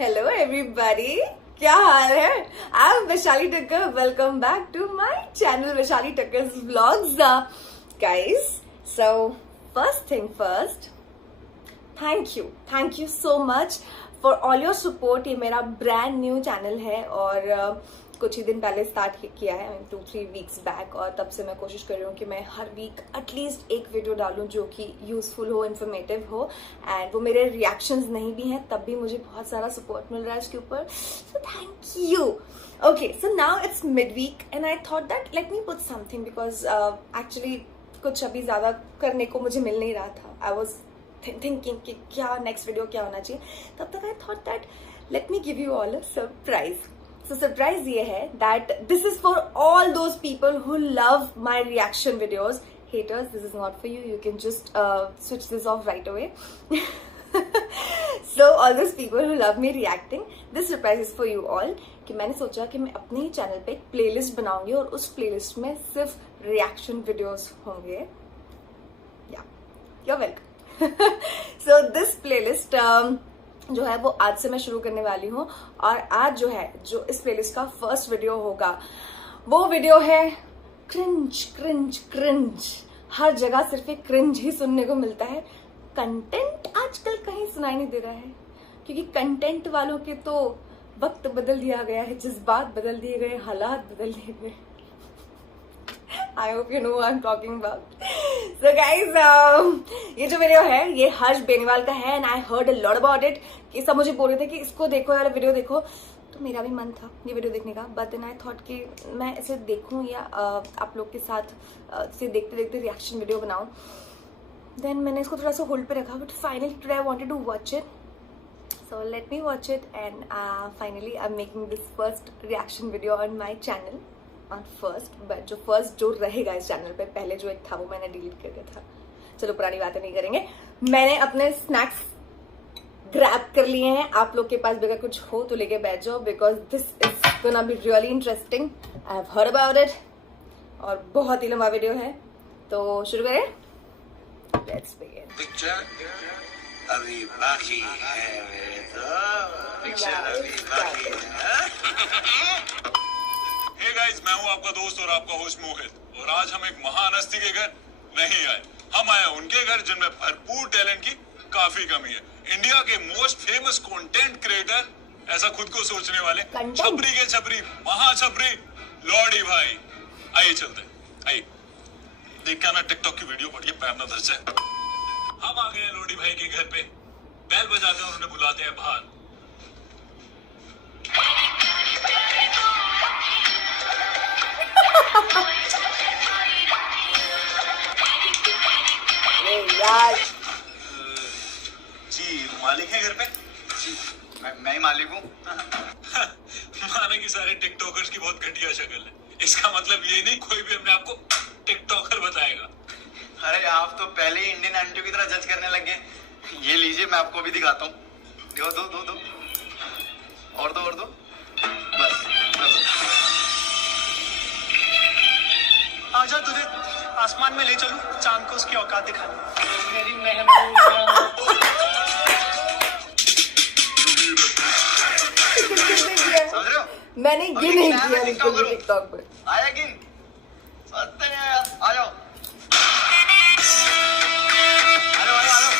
Hello everybody, क्या हाल है? आई am Vaishali Takkar. Welcome back to my channel Vaishali Takkar's vlogs. Guys, so first thing first, thank you so much for all your support. ये मेरा brand new channel है और कुछ ही दिन पहले स्टार्ट किया है, 2-3 वीक्स बैक. और तब से मैं कोशिश कर रही हूँ कि मैं हर वीक एटलीस्ट एक वीडियो डालूं जो कि यूजफुल हो, इन्फॉर्मेटिव हो. एंड वो मेरे रिएक्शंस नहीं भी हैं तब भी मुझे बहुत सारा सपोर्ट मिल रहा है इसके ऊपर. So thank you. Okay, so now it's mid week end I thought that let me put something because actually कुछ अभी ज़्यादा करने को मुझे मिल नहीं रहा था. आई वॉज थिंकिंग कि क्या नेक्स्ट वीडियो क्या होना चाहिए. तब तक आई thought that let me give you all a surprise. So surprise ये है that this is for all those people who love my reaction videos. Haters, this is not for you. You can just switch this off right away. So all those people who love me reacting, this surprise is for you all. कि मैंने सोचा कि मैं अपने ही channel पे एक playlist बनाऊंगी और उस प्लेलिस्ट में सिर्फ रिएक्शन वीडियोस होंगे. Yeah, you're welcome. So this playlist जो है वो आज से मैं शुरू करने वाली हूँ. और आज जो इस प्लेलिस्ट का फर्स्ट वीडियो होगा वो वीडियो है क्रिंज क्रिंज क्रिंज. हर जगह सिर्फ एक क्रिंज ही सुनने को मिलता है. कंटेंट आजकल कहीं सुनाई नहीं दे रहा है क्योंकि कंटेंट वालों के तो वक्त बदल दिया गया है, जज्बात बदल दिए गए, हालात बदल दिए गए. I hope you know what I'm talking about. So guys, ये जो वीडियो है ये हर्ष बेनीवाल का है and I heard a lot about it. कि सब मुझे बोल रहे थे कि इसको देखो यार, वीडियो देखो. तो मेरा भी मन था ये वीडियो देखने का, but then I thought कि मैं इसे देखूं या आप लोग के साथ इसे देखते देखते रिएक्शन वीडियो बनाऊं. देन मैंने इसको थोड़ा सा होल्ड पे रखा, but finally today I wanted to watch it. So let me watch it and finally I'm making this first reaction video on my channel. But जो फर्स्ट जो रहेगा इस चैनल पे, पहले जो एक था वो मैंने डिलीट कर दिया था. चलो पुरानी बातें नहीं करेंगे. मैंने अपने स्नैक्स ग्रैब कर लिए हैं. आप लोग के पास भी अगर कुछ हो तो लेके बैठ जाओ because this is gonna be really interesting. I have heard about it और बहुत ही लंबा वीडियो है. तो शुरू करें. Let's begin. पिक्चर अभी बाकी है मेरे तो, पिक्चर अभी बाकी है. हे गाइस, मैं हूं आपका दोस्त और आपका होस्ट मोहित. और आज हम एक महान हस्ती के घर नहीं आए, हम आए उनके घर जिनमें भरपूर टैलेंट की काफी कमी है. इंडिया के मोस्ट फेमस कंटेंट क्रिएटर, ऐसा खुद को सोचने वाले छपरी के छपरी, महाछपरी लॉडी भाई. आइए चलते हैं, आइए देख के आना टिकटॉक की वीडियो. बढ़िया पैर ना धर जाए. हम आ गए हैं लॉडी भाई के घर पे. बैल बजाते हैं और उन्हें बुलाते हैं बाहर. यार जी मालिक है घर पे? जी मैं ही मालिक हूँ. माने कि सारे टिकटॉकर्स की बहुत घटिया शक्ल है. इसका मतलब ये नहीं कोई भी अपने आप को टिकटॉकर बताएगा. अरे आप तो पहले ही इंडियन आंटियों की तरह जज करने लग गए. ये लीजिए, मैं आपको भी दिखाता हूँ. दो दो दो दो और दो और दो. बस आजा, तुझे आसमान में ले चलूं, चांद को उसकी औकात दिखानी. मेरी महबूब समझ रहे हो? मैंने ये नहीं किया बिल्कुल टिकटॉक पर. आया कि सत्य है. आ जाओ आ जाओ आ जाओ.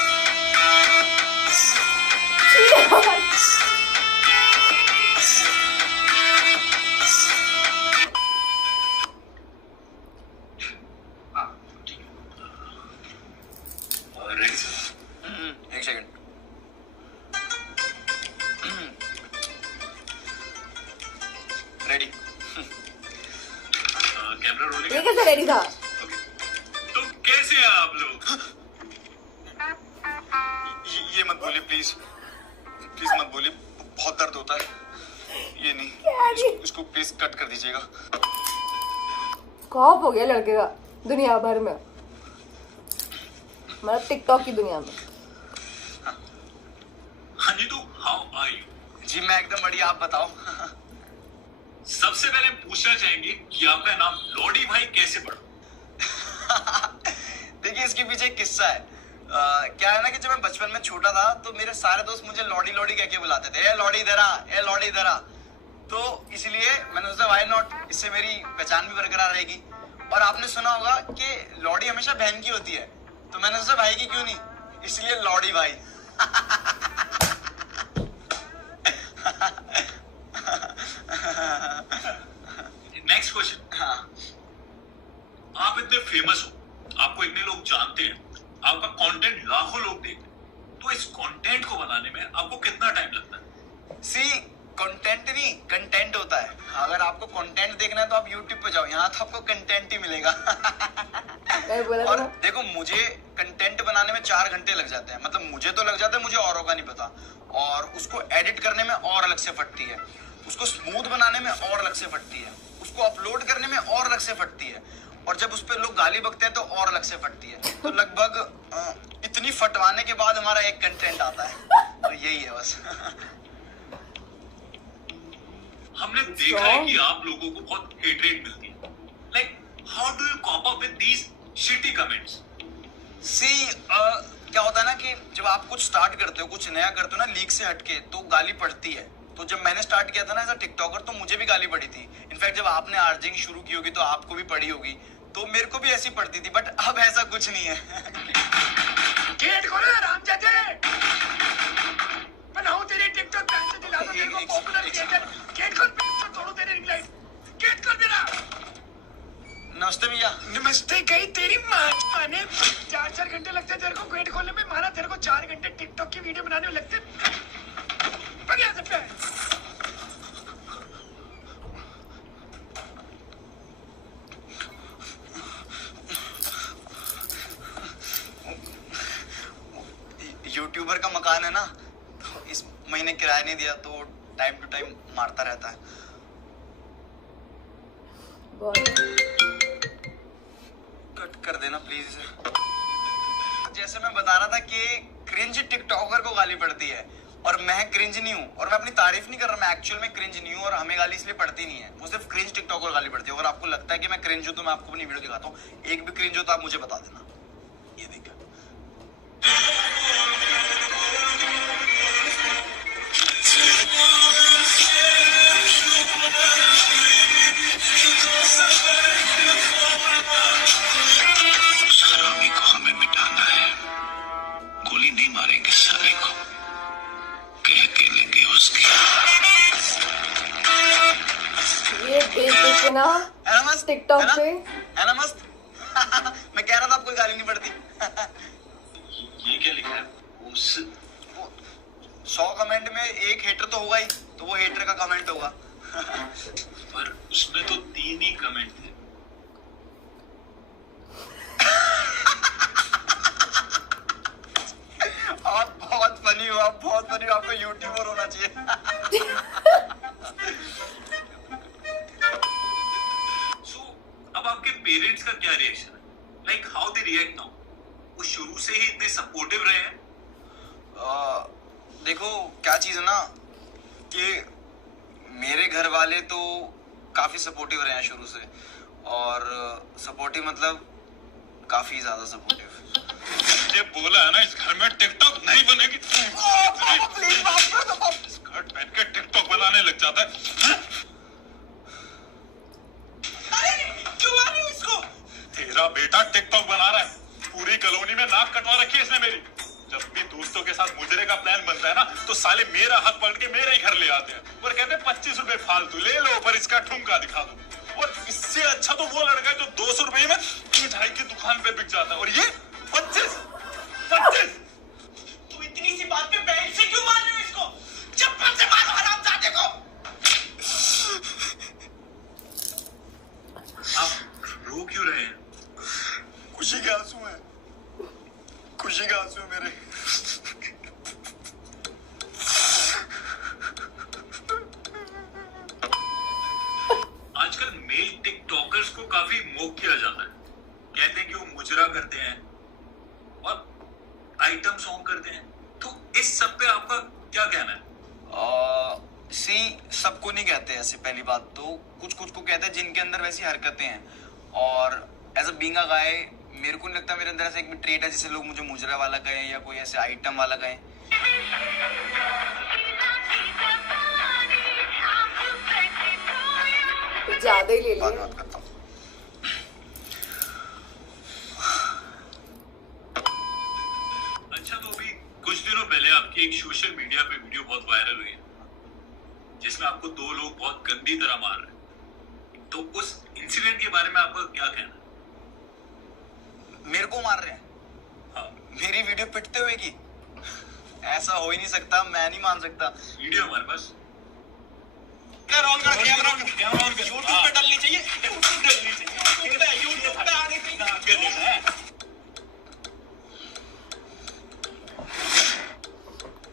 एक सेकंड. रेडी. Camera rolling. ये कैसे रेडी था? तो कैसे हैं आप लोग? ये मत बोलिए प्लीज, प्लीज मत बोलिए. बहुत दर्द होता है. ये नहीं, इसको प्लीज कट कर दीजिएगा. खौफ हो गया लड़के का दुनिया भर में, मतलब टिकटॉक की दुनिया में. हाँ जी, तो हाउ आर यू? जी मैं एकदम बढ़िया. आप बताओ. सबसे पहले पूछना चाहेंगे कि आपका नाम लॉडी भाई कैसे पड़ा? देखिए, इसके पीछे एक किस्सा है. क्या है ना कि जब मैं बचपन में छोटा था तो मेरे सारे दोस्त मुझे लॉडी लॉडी कह के बुलाते थे, ए लॉडी इधर आ, ए लॉडी इधर आ। तो इसलिए मैंने सोचा व्हाई नॉट, इससे मेरी पहचान भी बरकरार रहेगी। और आपने सुना होगा कि लॉडी हमेशा बहन की होती है, तो मैंने सोचा भाई की क्यों नहीं, इसलिए लॉडी भाई। Next question. हाँ, आप इतने फेमस हो, आपको इतने लोग जानते हैं, आपका कंटेंट लाखों लोग देखते हैं, तो इस कंटेंट को बनाने में आपको कितना टाइम लगता है? सी कंटेंट नहीं कंटेंट होता है। अगर आपको कंटेंट देखना है तो आप YouTube पे जाओ, यहाँ तो आपको कंटेंट ही मिलेगा। और देखो मुझे कंटेंट बनाने में 4 घंटे लग जाते हैं, मतलब मुझे तो लग जाता है, मुझे औरों का नहीं पता। और उसको एडिट करने में और अलग से फटती है, उसको स्मूथ बनाने में और अलग से फटती है, उसको अपलोड करने में और अलग से फटती है, और जब उस पर लोग गाली बकते हैं तो और अलग से फटती है। तो लगभग इतनी फटवाने के बाद हमारा एक कंटेंट आता है, तो यही है बस। हमने देखा है कि आप लोगों को बहुत हेट रेट मिलती है। Like how do you cope up with these shitty comments? See क्या होता है ना कि जब आप कुछ स्टार्ट करते हो, कुछ नया करते हो ना, लीक से हटके, तो गाली पड़ती है। तो जब मैंने स्टार्ट किया था ना एज अ टिकटॉकर, तो मुझे भी गाली पड़ी थी। इनफैक्ट जब आपने आर्जिंग शुरू की होगी तो आपको भी पड़ी होगी, तो मेरे को भी ऐसी पड़ती थी, बट अब ऐसा कुछ नहीं है। गेट खोलो रामजादे, बनाऊं तेरे टिकटॉक बैंक से दिला दो तेरे को पॉपुलर क्रिएटर। गेट खोल, तोड़ो तेरे रिंग लाइट, गेट खोल मेरा। नमस्ते भैया। नमस्ते गई तेरी माँ ने 4 घंटे लगते तेरे को गेट खोलने में, मारा तेरे को 4 घंटे टिकटॉक की वीडियो बनाने में लगते। बढ़िया से पे यूट्यूबर का मकान है ना, तो इस महीने किराया नहीं दिया तो टाइम टू टाइम मारता रहता है। कट कर देना प्लीज। जैसे मैं बता रहा था कि क्रिंज टिकटॉकर को गाली पड़ती है और मैं क्रिंज नहीं हूँ, और मैं अपनी तारीफ नहीं कर रहा, मैं एक्चुअल में क्रिंज नहीं हूँ, और हमें गाली इसलिए पड़ती नहीं है, वो सिर्फ क्रिंज टिकटॉकर गाली पड़ती है। अगर आपको लगता है कि मैं क्रिंज हूँ तो मैं आपको अपनी वीडियो दिखाता हूँ, एक भी क्रिंज हो तो आप मुझे बता देना। ये देखा, हरामी को हमें मिटाना है, गोली नहीं मारेंगे साले को, कह के लेंगे उसकी। ये देख के ना है ना मस्त टिकटॉक है ना? पे, है ना मस्त। मैं कह रहा था आपको गाली नहीं पड़ती। ये क्या लिखा है? उस 100 कमेंट में एक हेटर तो होगा ही, तो वो हेटर का कमेंट होगा। पर उसमें तो 3 ही कमेंट थे। आप बहुत फनी हो, आप बहुत फनी हो, आपको यूट्यूबर होना चाहिए। सो अब आपके पेरेंट्स का क्या रिएक्शन है? Like how they react now? वो शुरू से ही इतने सपोर्टिव रहे हैं? देखो क्या चीज है ना कि मेरे घर वाले तो काफी सपोर्टिव रहे हैं शुरू से, और सपोर्टिव मतलब काफी ज्यादा सपोर्टिव। ये बोला है ना इस घर में टिकटॉक नहीं बनेगी। स्कर्ट पहन के टिकटॉक बनाने लग जाता है। क्यों मार रहे हो इसको? तेरा बेटा टिकटॉक बना रहा है, पूरी कॉलोनी में नाक कटवा रखी है इसने मेरी। जब भी दोस्तों के साथ मुजरे का प्लान बनता है ना, तो साले मेरा हाथ पकड़ के मेरे ही घर ले आते हैं और कहते हैं 25 रुपए फालतू ले लो, पर इसका ठुमका दिखा दो। और इससे अच्छा तो वो लड़का है जो 200 रुपए में मिठाई की दुकान पे बिक जाता है, और ये 25। तू इतनी सी बात पे बेल्ट से क्यों मार रहे हो इसको? चप्पल से मारो हरामजादे को। आप रो क्यों रहे हैं? खुशी के आंसू हैं, खुशी के आंसू हैं मेरे। आजकल मेल टिकटॉकर्स को काफी मोक किया जाता है, कहते हैं कि वो मुजरा करते हैं और आइटम सॉन्ग करते हैं। तो इस सब पे आपका क्या कहना है? सी सबको नहीं कहते ऐसे, पहली बात तो कुछ कुछ को कहते हैं जिनके अंदर वैसी हरकतें हैं, और एज अ बीइंग अ गाय मेरे को नहीं लगता मेरे अंदर ऐसा एक ट्रेट है जिसे लोग मुझे मुजरा वाला कहें या कोई ऐसे आइटम वाला कहें। ज्यादा ही ले लिया। बात करता हूँ। अच्छा, तो अभी कुछ दिनों पहले आपकी एक सोशल मीडिया पे वीडियो बहुत वायरल हुई है जिसमें आपको दो लोग बहुत गंदी तरह मार रहे हैं, तो उस इंसिडेंट के बारे में आपका क्या कहना? मेरे को मार रहे हैं? हाँ। मेरी वीडियो पिटते हुए की? ऐसा हो ही नहीं सकता, मैं नहीं मान सकता। वीडियो हमारे पास यूट्यूब पे डलनी चाहिए, यूट्यूब पे आने चाहिए।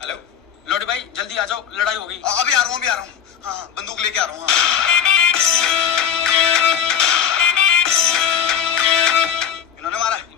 हेलो लोडी भाई, जल्दी आ जाओ, लड़ाई हो गई। अभी आ रहा हूँ। हाँ, बंदूक लेके आ रहा हूँ। इन्होंने मारा है।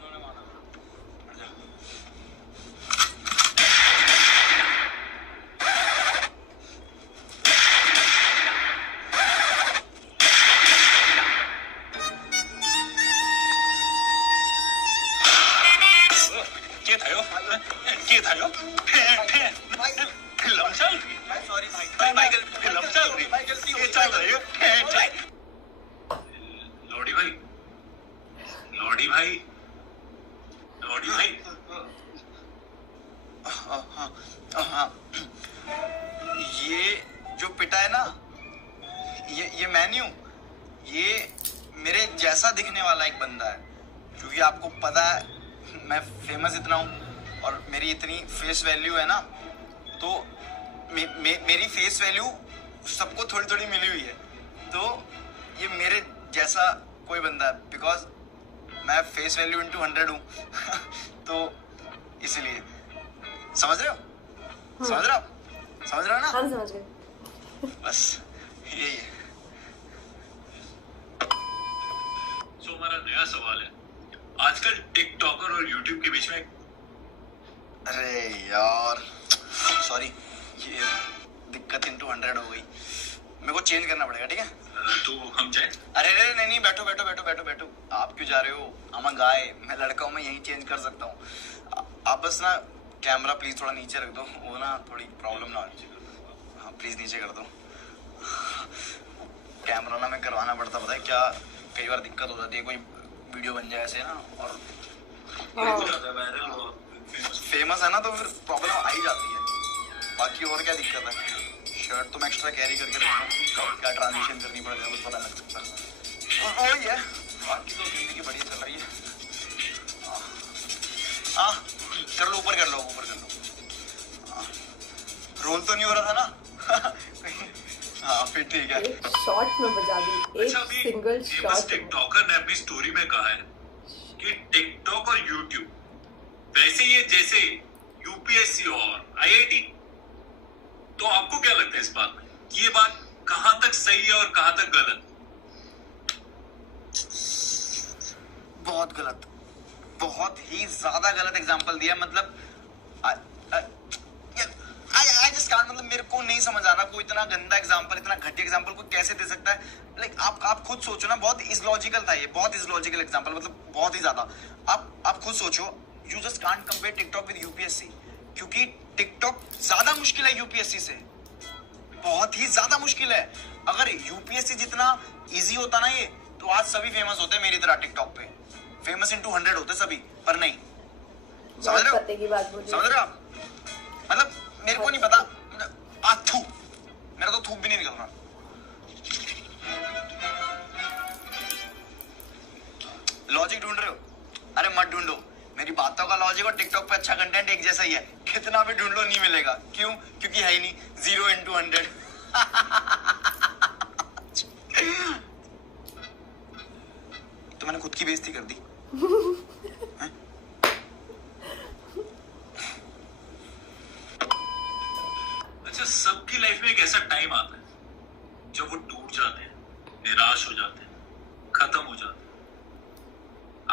ये जो पिटा है ना, ये मैं नहीं हूँ, ये मेरे जैसा दिखने वाला एक बंदा है। क्योंकि आपको पता है मैं फेमस इतना हूँ और मेरी इतनी फेस वैल्यू है ना, तो मेरी फेस वैल्यू सबको थोड़ी थोड़ी मिली हुई है। तो ये मेरे जैसा कोई बंदा है, बिकॉज मैं फेस वैल्यू इंटू 100 हूँ। तो इसलिए समझ रहे हो? समझ रहे हो ना? हम समझ गए। बस यही है। तो हमारा नया सवाल है, आजकल टिकटॉकर और यूट्यूब के बीच में, अरे यार सॉरी, ये दिक्कत इंटू 100 हो गई, मेरे को चेंज करना पड़ेगा, ठीक है? तो हम जाए? अरे नहीं, बैठो। आप क्यों जा रहे हो? I'm a guy, मैं लड़का हूँ, मैं यही चेंज कर सकता हूँ। आप बस ना कैमरा प्लीज थोड़ा नीचे रख दो, वो ना थोड़ी प्रॉब्लम ना हो। हाँ प्लीज नीचे कर दो। कैमरा ना मैं करवाना पड़ता, पता है क्या, कई बार दिक्कत हो जाती है, कोई वीडियो बन जाए ऐसे ना और फेमस है ना, तो फिर प्रॉब्लम आ ही जाती है। बाकी और क्या दिक्कत है? शर्ट तो मैं एक्स्ट्रा कैरी करके रखता हूँ, क्या ट्रांजिशन करनी पड़ेगा कुछ पता लग सकता। वही है, बाकी तो जिंदगी बढ़िया चल रही है। हाँ कर लो, ऊपर कर लो। रोल तो नहीं हो रहा था ना? हाँ फिर ठीक है। एक शॉट में बजा दी, एक सिंगल शॉट। टिकटॉकर ने अपनी स्टोरी में कहा है कि टिकटॉक और यूट्यूब वैसे ही है जैसे यूपीएससी और आईआईटी। तो आपको क्या लगता है इस बात में, ये बात कहां तक सही है और कहां तक गलत? बहुत गलत, बहुत ही ज्यादा गलत एग्जांपल दिया। मतलब आई जस्ट कांट, मतलब मेरे को नहीं समझ आ रहा कोई इतना गंदा एग्जांपल, इतना घटिया एग्जांपल कोई कैसे दे सकता है। लाइक आप खुद सोचो ना, बहुत इलॉजिकल था ये, बहुत इलॉजिकल एग्जांपल, मतलब बहुत ही ज्यादा। आप खुद सोचो, you just can't compare TikTok with UPSC, क्योंकि टिकटॉक ज्यादा मुश्किल है यूपीएससी से, बहुत ही ज्यादा मुश्किल है। अगर यूपीएससी जितना इजी होता ना ये, तो आज सभी फेमस होते मेरी तरह टिकटॉक पे, फेमस इंटू 100 होते सभी, पर नहीं। समझ रहे हो? समझ रहे हो आप? मतलब मेरे को नहीं पता, थू मेरा तो थूक भी नहीं निकल रहा। लॉजिक ढूंढ रहे हो? अरे मत ढूंढो, मेरी बातों का लॉजिक और टिकटॉक पे अच्छा कंटेंट एक जैसा ही है। कितना भी ढूंढ लो नहीं मिलेगा। क्यों? क्योंकि है ही नहीं, 0 इंटू 100। तो मैंने खुद की बेइज्जती कर दी। अच्छा, सबकी लाइफ में एक ऐसा टाइम आता है जब वो टूट जाते हैं, निराश हो जाते हैं, खत्म हो जाते हैं।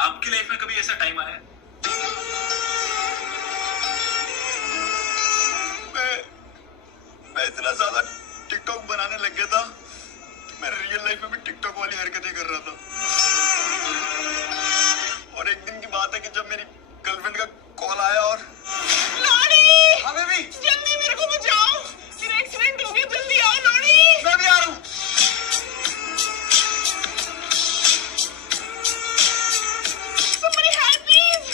आपकी लाइफ में कभी ऐसा टाइम आया है? मैं इतना ज्यादा टिकटॉक बनाने लग गया था, मैं रियल लाइफ में भी टिकटॉक वाली हरकतें कर रहा था। और एक दिन की बात है कि जब मेरी गर्लफ्रेंड का कॉल आया और लॉरी, हाँ बेबी, जल्दी मेरे को बचाओ, मेरा एक्सीडेंट हो गया, जल्दी आओ लॉरी। मैं भी आ रहा हूँ। Somebody help please.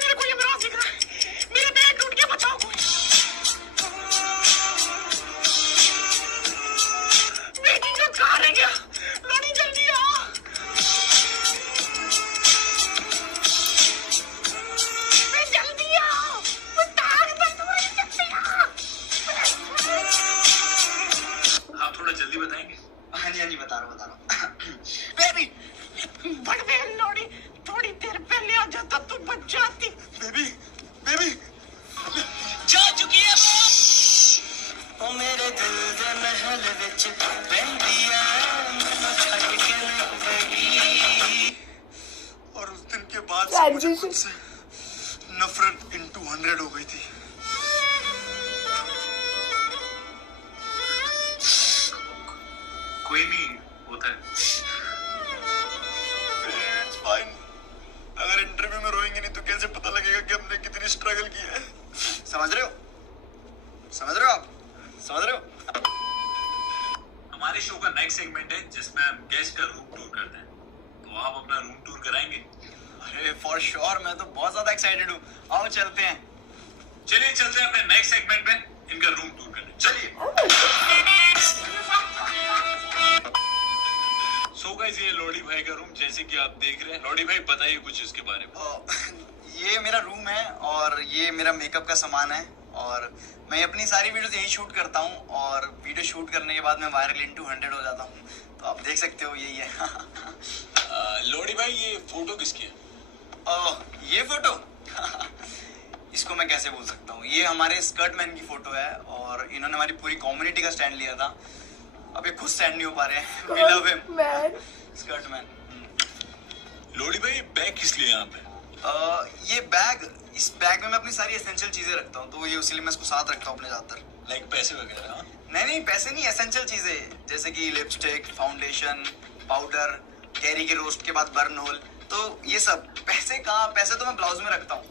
मेरे को ये एम्बुलेंस दिख रहा है, मेरा बैग टूट गया, बचाओ कोई। बेटी का कहाँ रह गया? लॉरी जल्दी आओ। जल्दी आओ, वो टांग बंद हो रही, जल्दी आओ। आप थोड़ा जल्दी बताएंगे? हाँ जी बता रहा हूँ। बेबी, बट वे लॉरी, थोड़ी देर पहले आ जाता तो बच जाती। बेबी, बेबी, जा चुकी है ओ मेरे दिल दे महल विच बंदिया मैनू छड़ के नहीं गई। और उस दिन के बाद से मुझे खुद से नफरत into 100 हो गई थी। कोई नहीं, होता है। It's fine. अगर इंटरव्यू में रोएंगे नहीं तो कैसे पता लगेगा कि हमने कितनी स्ट्रगल की है? समझ रहे हो? समझ रहे हो आप? समझ रहे हो? हमारे शो का नेक्स्ट सेगमेंट है जिसमें हम गेस्ट का रूम टूर करते हैं, तो आप अपना रूम टूर कराएंगे? अरे फॉर श्योर, मैं तो बहुत ज्यादा एक्साइटेड हूँ। आओ चलते हैं। चलिए चलते हैं अपने नेक्स्ट सेगमेंट में इनका रूम टूर करने। चलिए। सो गाइस, ये लॉडी भाई का रूम जैसे कि आप देख रहे हैं। लॉडी भाई बताइए कुछ इसके बारे में। ये मेरा रूम है और ये मेरा मेकअप का सामान है और मैं अपनी सारी वीडियोस यही शूट करता हूँ और वीडियो शूट करने के बाद मैं वायरल into 100 हो जाता हूँ, तो आप देख सकते हो यही है। लॉडी भाई, ये फोटो किसकी है? ये फोटो इसको मैं कैसे बोल सकता हूँ, ये हमारे स्कर्ट मैन की फोटो है और इन्होंने हमारी पूरी कम्युनिटी का स्टैंड लिया था। अब ये खुद स्टैंड नहीं हो पा रहे हैं। We love him, skirt man. लॉडी भाई, बैग किस लिए यहाँ पे? ये बैग, इस बैग में मैं अपनी सारी एसेंशियल चीजें रखता हूँ, तो ये इसलिए मैं इसको साथ रखता हूँ अपने ज्यादातर। लाइक पैसे वगैरह? हाँ? नहीं पैसे नहीं, एसेंशियल चीजें जैसे कि लिपस्टिक, फाउंडेशन, पाउडर, कैरी के रोस्ट के बाद बर्न होल, तो ये सब। पैसे कहाँ, पैसे तो मैं ब्लाउज में रखता हूँ।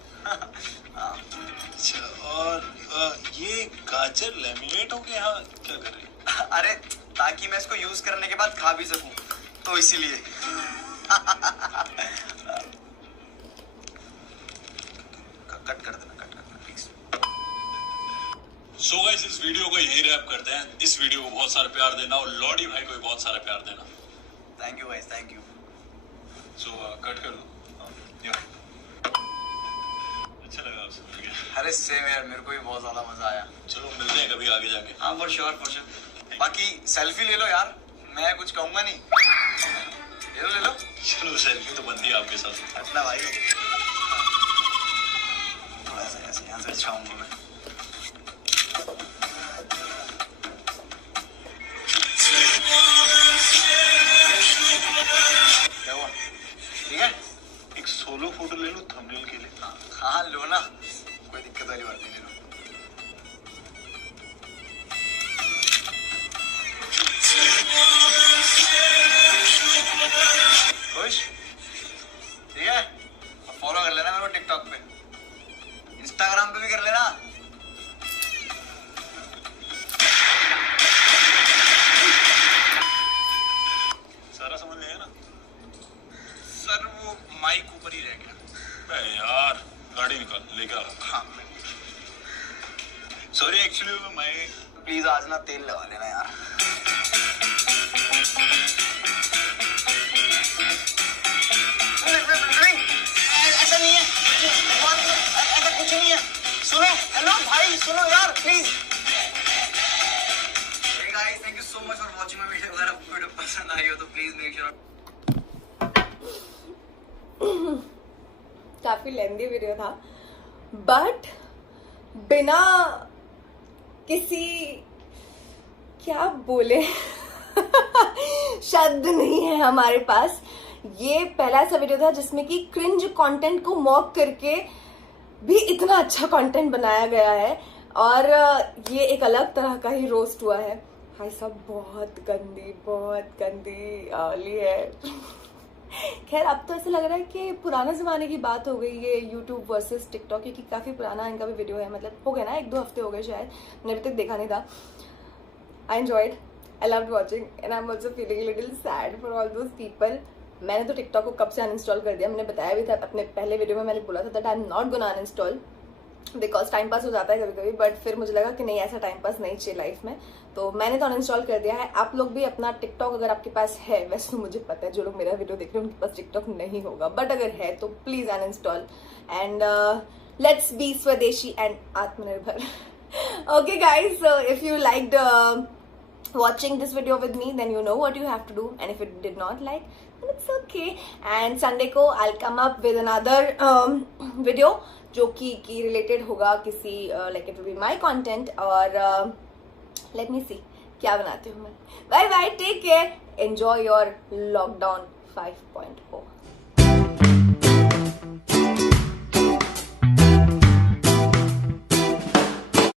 अच्छा, और ये गाजर लेमिनेट होके यहाँ क्या कर रही है? अरे ताकि मैं इसको यूज करने के बाद खा भी सकूं, तो इसीलिए। कट कर देना प्लीज। सो गाइस, इस वीडियो को यहीं रैप करते हैं। इस वीडियो को बहुत सारा प्यार देना और लॉडी भाई को भी बहुत सारा प्यार देना। Thank you guys, thank you. So cut कर दो। अच्छा लगा आपसे मिल के? अरे सेम यार, मेरे को भी बहुत ज्यादा मजा आया। चलो मिलते हैं कभी आगे जाके। हाँ फॉर श्योर, फॉर श्योर। बाकी सेल्फी ले लो यार, मैं कुछ कहूंगा नहीं। ले लो। चलो, सेल्फी तो बनती है आपके साथ। अपना भाई थोड़ा सा ऐसे यहाँ से छाऊंगा मैं। क्या हुआ? ठीक है, एक सोलो फोटो ले लो थंबनेल के लिए। हाँ लो ना, कोई दिक्कत वाली बात नहीं, ले लो। खुश? ठीक है, अब फॉलो कर लेना मेरे को टिकटॉक पे, इंस्टाग्राम पे भी कर लेना। सारा समझ लिया ना? सर वो माइक ऊपर ही रह गया। अरे यार, गाड़ी निकाल, लेके आ। हाँ सॉरी, एक्चुअली मैं प्लीज आज ना तेल लगा लेना यार। ऐसा नहीं है, ऐसा कुछ नहीं है। सुनो, हेलो भाई, सुनो यार please. Hey guys, thank you so much for watching my video। अगर आपको वीडियो पसंद आई हो तो प्लीज मेक श्योर। काफी लेंदी वीडियो था, बट बिना किसी, क्या बोले शब्द नहीं है हमारे पास। ये पहला ऐसा वीडियो था जिसमें कि क्रिंज कंटेंट को मॉक करके भी इतना अच्छा कंटेंट बनाया गया है और ये एक अलग तरह का ही रोस्ट हुआ है। भाई साहब बहुत गंदी ली है। खैर अब तो ऐसा लग रहा है कि पुराने ज़माने की बात हो गई है यूट्यूब वर्सेस टिकटॉक, क्योंकि काफ़ी पुराना इनका भी वीडियो है, मतलब हो गया ना 1-2 हफ्ते हो गए शायद, मैंने अभी तक देखा नहीं था। I enjoyed, I loved watching and I am also feeling little sad for all those people. मैंने तो टिकटॉक को कब से अनइंस्टॉल कर दिया, मैंने बताया भी था अपने पहले वीडियो में, मैंने बोला था that I am not gonna uninstall because time pass हो जाता है कभी कभी, बट फिर मुझे लगा कि नहीं ऐसा टाइम पास नहीं चाहिए लाइफ में, तो मैंने तो अनइंस्टॉल कर दिया है। आप लोग भी अपना टिकटॉक अगर आपके पास है, वैसे तो मुझे पता है जो लोग मेरा वीडियो देख रहे हैं उनके पास टिकटॉक नहीं होगा, बट अगर है तो please uninstall and let's be स्वदेशी एंड आत्मनिर्भर। Okay guys, so if you liked watching this video with me, then you know what you have to do, and if you did not like, then it's okay. And Sunday को I'll come up with another video जो कि related होगा किसी like it will be my content, और let me see क्या बनाती हूँ मैं। Bye bye, take care, enjoy your lockdown 5.0.